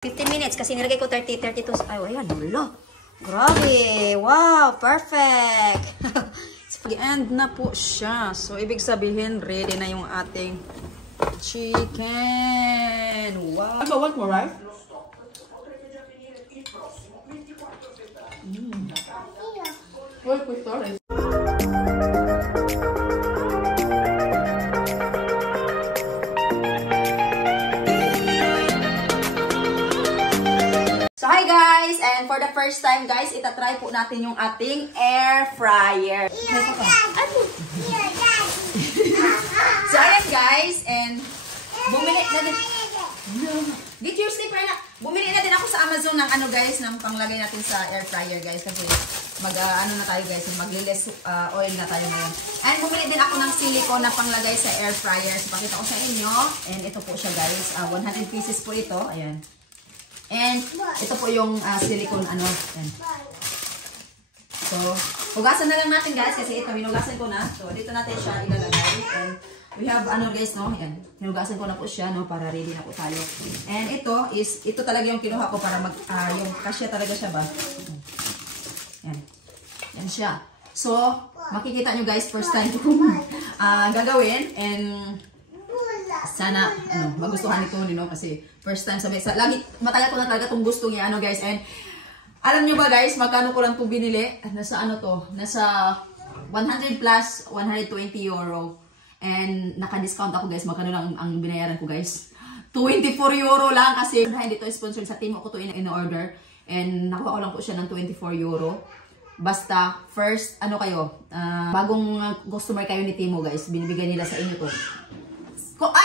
15 minutes kasi nilagay ko 32. Ay, ayan, wala. Grabe. Wow, perfect. End na po siya. So, ibig sabihin, ready na yung ating chicken. Wow. I want more rice. Wait, we started. Hi guys! And for the first time guys, itatry po natin yung ating air fryer. So ayan guys, and bumili na din. Get your slipper na. Bumili na din ako sa Amazon ng ano guys, ng panglagay natin sa air fryer guys. Kasi ano na tayo guys, maglilis oil na tayo ngayon. And bumili din ako ng silicone na panglagay sa air fryer. So pakita ko sa inyo. And ito po siya guys, 100 pieces po ito. Ayan. And ito po yung silicone ano. Yan. So, hugasan na lang natin guys kasi ito hinugasan ko na. So, dito natin siya ilalagay. And we have ano guys no. Yan. Hinugasan ko na po siya no para ready na po tayo. And ito talaga yung kinuha ko para yung kasya talaga siya ba. Yan. Yan siya. So, makikita nyo guys first time ko gagawin and sana magustuhan ito no kasi first time lagi matagal ko na talaga itong gusto niya ano guys. And alam nyo ba guys magkano ko lang ito binili? Nasa ano to? Nasa 100 plus 120 euro. And naka-discount ako guys. Magkano lang ang binayaran ko guys? 24 euro lang kasi hindi to sponsor sa team ko to in-order. And nakuha ko lang po siya ng 24 euro. Basta first ano kayo bagong customer kayo ni Timo guys, binibigay nila sa inyo to.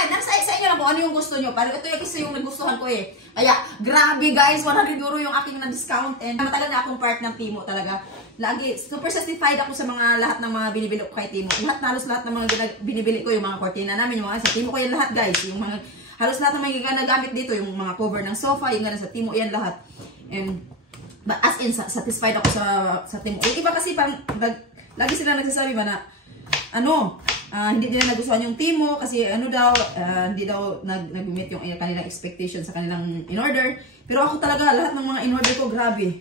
Nasa sa inyo lang kung ano yung gusto nyo. Pero ito yung kasi yung nagustuhan ko eh. Kaya, grabe guys, 100 euro yung aking na-discount. And matagal na akong part ng Timo talaga. Lagi, super satisfied ako sa mga lahat ng mga binibili ko kay Timo. Halos lahat ng mga binibili ko, yung mga cortina namin, yung mga sa Timo ko yan lahat guys. Yung mga, halos lahat ng mga ginagamit dito, yung mga cover ng sofa, yung sa Timo yan lahat. And, as in, satisfied ako sa Timo. Yung iba kasi, lagi sila nagsasabi ba na, hindi nila nagustuhan yung Timo kasi hindi daw nag-meet yung kanilang expectation sa kanilang in-order. Pero ako talaga, lahat ng mga in-order ko, grabe.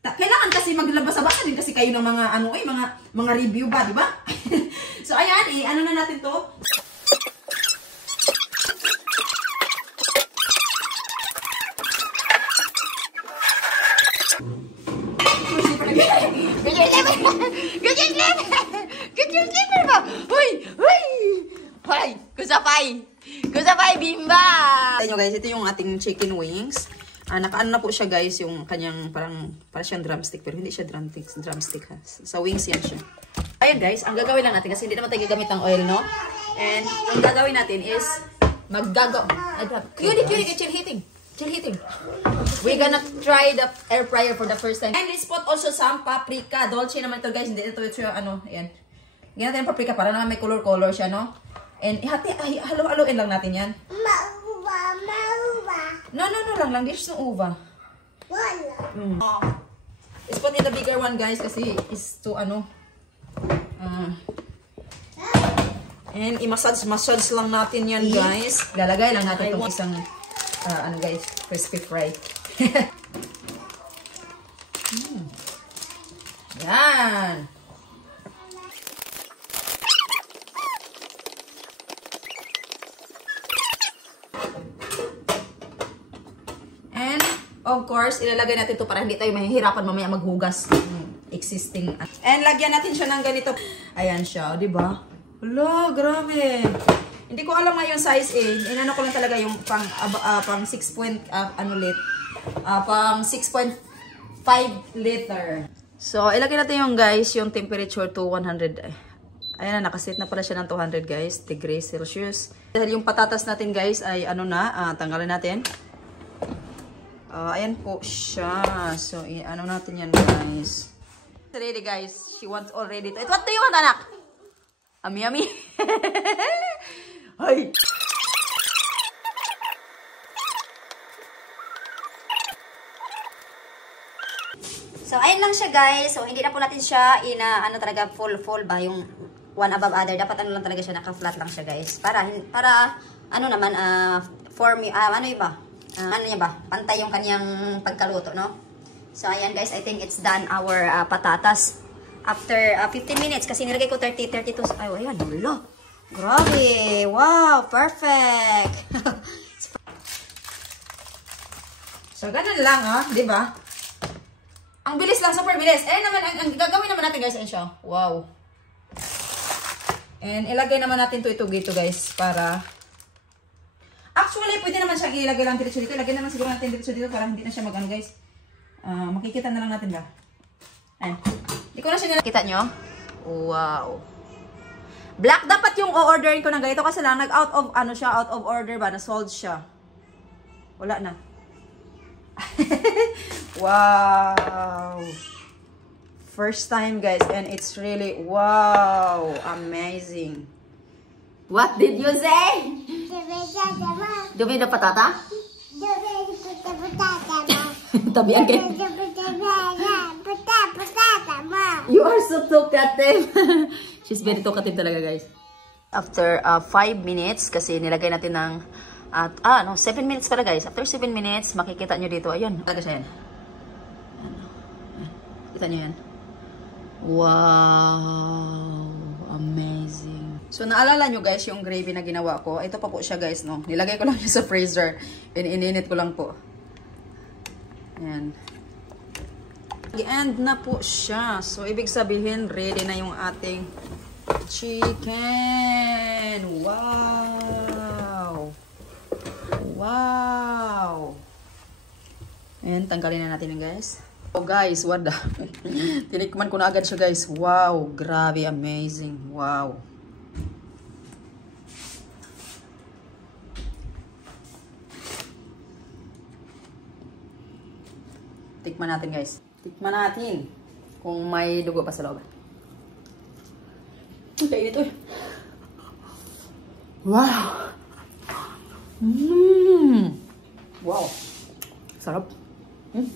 Kailangan kasi maglabas-abasa din kasi kayo ng mga, mga review ba, di ba? So, ayan, na natin to. Get your slipper ba? Uy! Hoy! Kusapay bimba! Ito guys, ito yung ating chicken wings. Nakaano na po siya guys, yung kanyang parang siyang drumstick. Pero hindi siya drumstick ha. Sa wings yan siya. Ayan guys, ang gagawin lang natin kasi hindi naman tayo gagamit ng oil, no? And ang gagawin natin is chill heating. We're gonna try the air fryer for the first time. And let's put also some paprika. Dolce naman ito guys. Hindi ito ayan. Ganyan natin yung paprika para naman may color siya, no? And halo-haloin lang natin yan. Mauva. No lang. There's no uva. Wala. Let's put in the bigger one guys kasi is to and i-massage lang natin yan guys. Lalagay lang natin itong isang guys, crispy fry. Yan. And of course, ilalagay natin to para hindi tayo mahihirapan mamaya maghugas existing. And lagyan natin siya ng ganito. Ayan siya, di ba? Hala, grabe. Hindi ko alam nga yung size eh. Inano ko lang talaga yung pang 6 pang 6.5 liter. So, ilagay natin yung guys, yung temperature to 100. Ayan na, nakaset na pala siya ng 200 guys, degrees Celsius. Dahil yung patatas natin guys ay tanggalin natin. Ayan po siya. So, natin yan guys. Ready guys. She wants already to. What do you want anak? Ami. Ay! So, ayun lang siya guys. So, hindi na po natin siya talaga full ba yung one above other. Dapat lang talaga siya, naka-flat lang siya guys. Para for me, iba? ano niya ba? Pantay yung kanyang pagkaluto, no? So, ayan guys, I think it's done our patatas. After 15 minutes, kasi nilagay ko 32. Ay, ayan, wala. Grabe. Wow, perfect. So, ganun lang, di ba? Ang bilis lang, super bilis. Eh, naman, ang gagawin naman natin guys, ayun siya. Wow. And ilagay naman natin ito dito guys, para... Actually, pwede naman siyang ilagay lang dito dito. Ilagay naman siguro natin dito dito para hindi na siya mag-ano guys. Makikita na lang natin ba? Ayan. Hindi ko na siya nakita nyo. Wow. Black dapat yung o-orderin ko ng ganito kasi lang nag-out of, out of order ba? Na-sold siya. Wala na. Wow. First time guys and it's really, wow, amazing. What did you say? Dumi na patata? Tabihan kayo. You are so talkative. She's very talkative talaga, guys. After 5 minutes, kasi nilagay natin ng 7 minutes pala, guys. After 7 minutes, makikita nyo dito. Ayun, talaga siya yan. Kita nyo yan. Wow! Amazing. So, naalala nyo, guys, yung gravy na ginawa ko. Ito pa po siya, guys, no? Nilagay ko lang siya sa freezer. Ininit ko lang po. Ayan. End na po siya. So, ibig sabihin, ready na yung ating chicken. Wow! Wow! Ayan, tanggalin na natin yan, guys. Oh, guys, what the? Tinikman ko na agad siya, guys. Wow! Grabe, amazing. Wow! Tikman natin, guys. Tikman natin kung may dugo pa sa loob. Ang kainit, uy. Wow! Wow! Sarap. Ang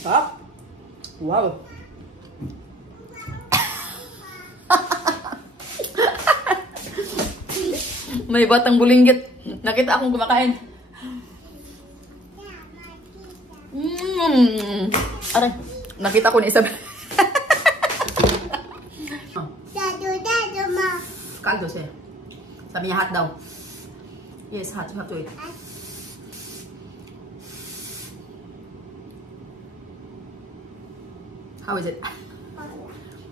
sarap. Wow! May batang bulinggit. Nakita akong kumakain. Aray. Nakita ko ni Isabel. Kaldo siya. Sabi niya hot daw. Yes, hot. You have to eat. How is it?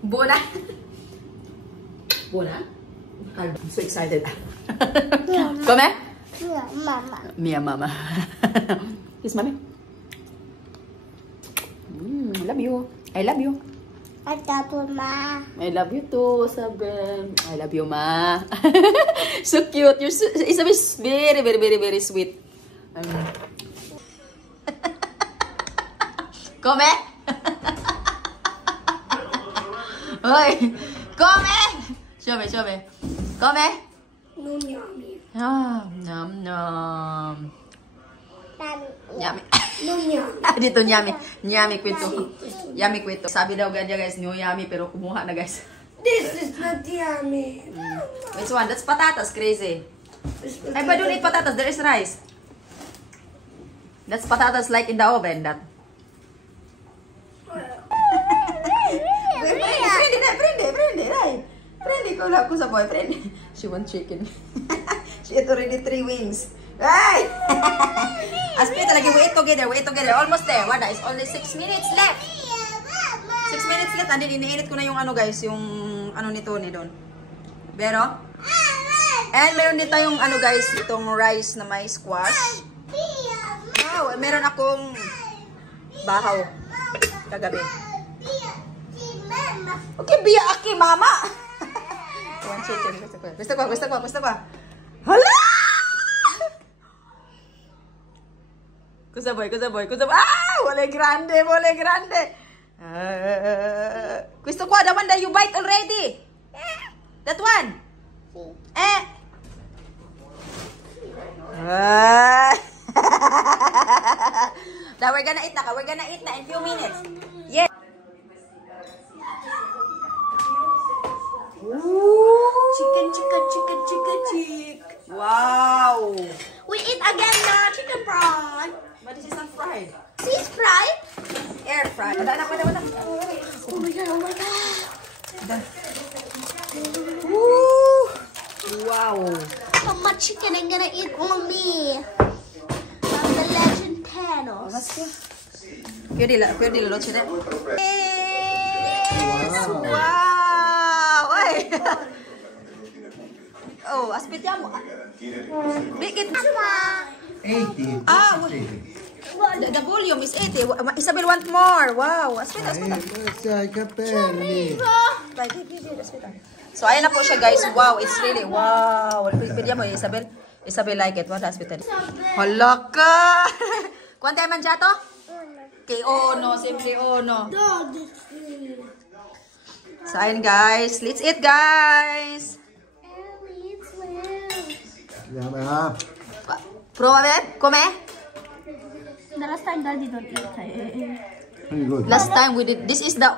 Bona. Bona? I'm so excited. Come here. Mama. Mia mama. Kiss mommy. I love you. I love you. I love Ma. I love you too, Isabel. I love you, ma. So cute. You're so, Isabel is very, very, very, very sweet. Come. Oi, come. Show me, show me. Come. Yummy. Ah, nom nom. Yummy. Dito yummy. Yummy kwento. Yummy kwento. Sabi daw ganyan guys, no yummy pero kumuha na guys. This is not yummy. Which one? That's patatas, crazy. Ay, but don't eat patatas. There is rice. That's patatas like in the oven. That. Prende ko lang ko sa boy. Prende. She want chicken. She ate already 3 wings. Ay! Aspita lagi, we eat together. We eat together. Almost there. Wala, it's only 6 minutes left. 6 minutes left. Andin, iniinit ko na yung ano guys, yung ano nito ni Don. Pero, and meron din tayong ano guys, itong rice na may squash. Wow, meron akong bahaw kagabi. Okay, biya aki mama. One chicken. Gusto ko. Hala! Kusa boy. Ah! Wale grande. Gusto ko, the one that you bite already. That one. Now we're gonna eat na in few minutes. Yeah. Ooh. Chicken. Wow. We eat again the chicken prawn. fried. She's fried? Air fried. Wala na. Oh my god, oh my god. Woo! Wow. How much chicken I'm gonna eat only on the Legend panel. Pwede lalo siya. Wow! Ay! Oh, aspit yan mo. Bigit. 80. The volume is 80. Isabel want more. Wow. Aspit. I capelli. So, ayan na po siya, guys. Wow, it's really, wow. Pwede mo, Isabel. Isabel like it. What aspit? Hala ka! Kuwantay man dyan to? Kay Ono. Simple Ono. So, ayan, guys. Let's eat, guys. Yeah, Prova, babe. Come. The last time Daddy don't eat. pretty good. Last time we did, this is the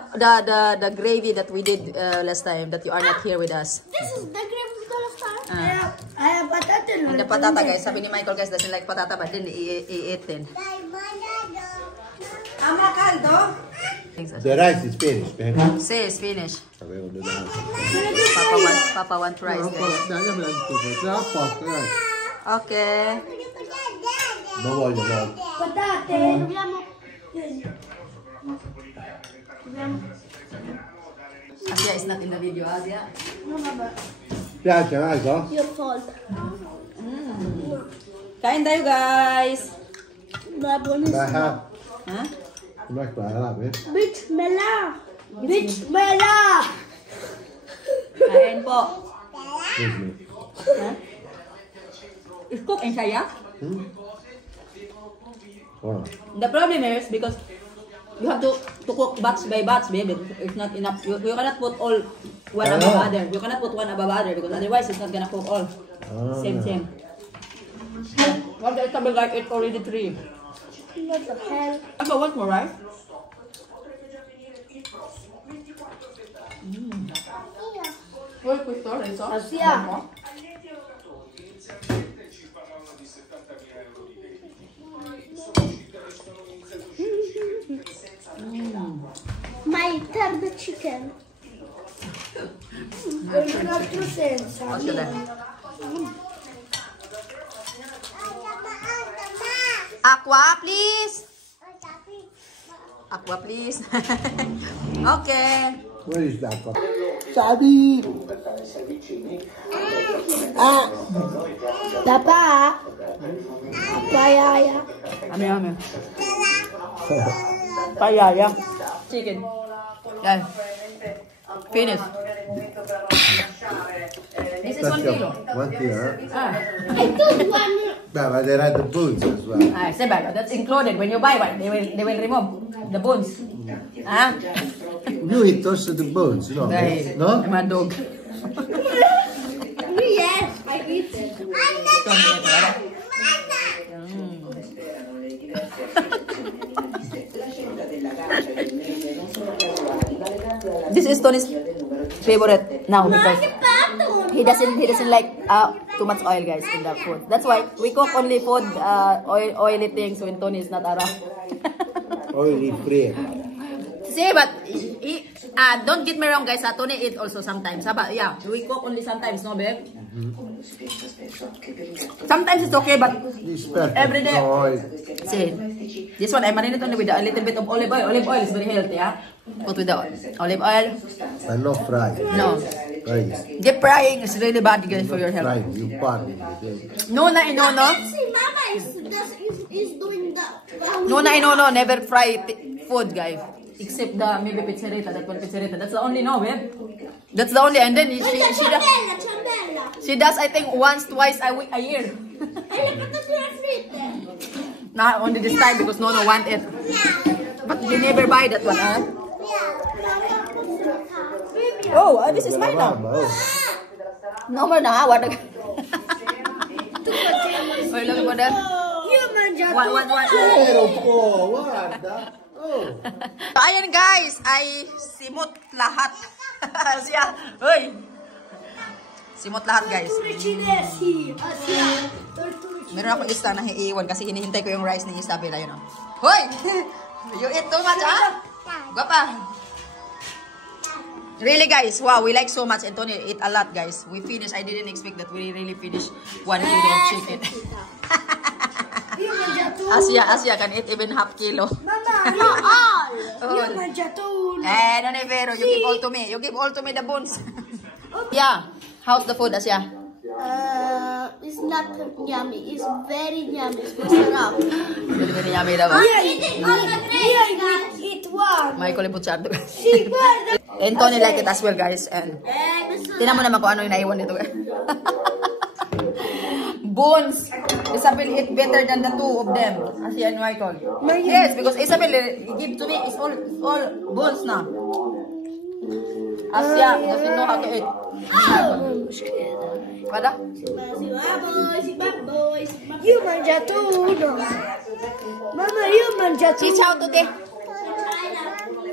gravy that we did last time that you are not here with us. This is the gravy we got last time. Ah. I have potato. The patata, guys. Sabi ni Michael, guys, doesn't like patata, but then i-eat din. Ama caldo. The rice is finished, baby. Sis, finish. Avevo delle altre. Papa want rice, guys. Dai, abbiamo tutto. Tra poco, dai. Okay. Non voglio, no. Patate. Asia is not in the video, Asia. Piace, Michael? Your fault. Kain tayo, guys. Dai, Ha? come qua, là, Bitch mela. Bitch mela. Kain po. vedi? Ha? Is cook and saya? Buono. The problem is because you have to cook batch by batch, baby. It's not enough. You cannot put all one above other. You cannot put one above other because otherwise it's not gonna cook all. Same. What the table like it already 3. What the hell? I want more rice. Poi questo reso. Asia. My third chicken. Un altro senso. Aqua, please. Aqua, please. Okay. Where is that? Sabi! Papa. Payaya. Ami. Payaya. Chicken. Yan. Finish. This is 1 kilo. 1 kilo, eh? I took one. Beh, ma they had the bones as well. Sebag, that's included. When you buy one, they will remove the bones. Ah? You eat also the bones, no? Dai. No? I'm a dog. Yes, I eat it. This is Tony's favorite now because he doesn't like too much oil, guys, in the food. That's why we cook only food oily things when Tony is not around. Oily free. See, but don't get me wrong, guys. Tony eat also sometimes. But yeah, we cook only sometimes, no, babe? Sometimes it's okay, but This perfect every day. oil. See, this one I marinate only with a little bit of olive oil. Olive oil is very healthy, yeah? Put with the olive oil. But not fried. No. Right. Deep frying is really bad, guys, for your health. Fried, you party. No, See, Mama is doing the. No, never fry food, guys. Except the maybe pizzerita, that one pizzerita. That's the only babe. That's the only, and then she does, I think, once, twice a year. Not only this time because no want it. But we never buy that one, huh? Oh, this is mine now. No more na, what? Wait, look at that. What? Pero po, guarda. Oh. Ayan, guys, ay simot lahat. Siya, hoy. Simot lahat, guys. Meron ako isa na iiwan kasi hinihintay ko yung rice ni Isabel. Ayun, oh. Hoy! You eat too much, ha? Guapa. Really, guys, wow, we like so much. Antonio eat a lot, guys. We finished. I didn't expect that we really finished 1 kilo of chicken. Asia can eat even half kilo. No, Nevero, you give all to me. You give all to me the bones. Yeah, how's the food, Asia? It's not yummy. It's very yummy. It's sarap. Very yummy daw. Eat one. May kulibutsyado. Antonio like it as well, guys. And tingnan mo naman kung ano yung naiwan dito. Bones. Isabel eat better than the two of them. Asia and Michael. Yes, because Isabel give to me is all bones na. Asia doesn't know how to eat. Pada? You manja tudo. Mama, you manja tudo. Ciao tutti.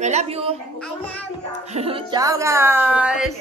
I love you. Ciao, guys.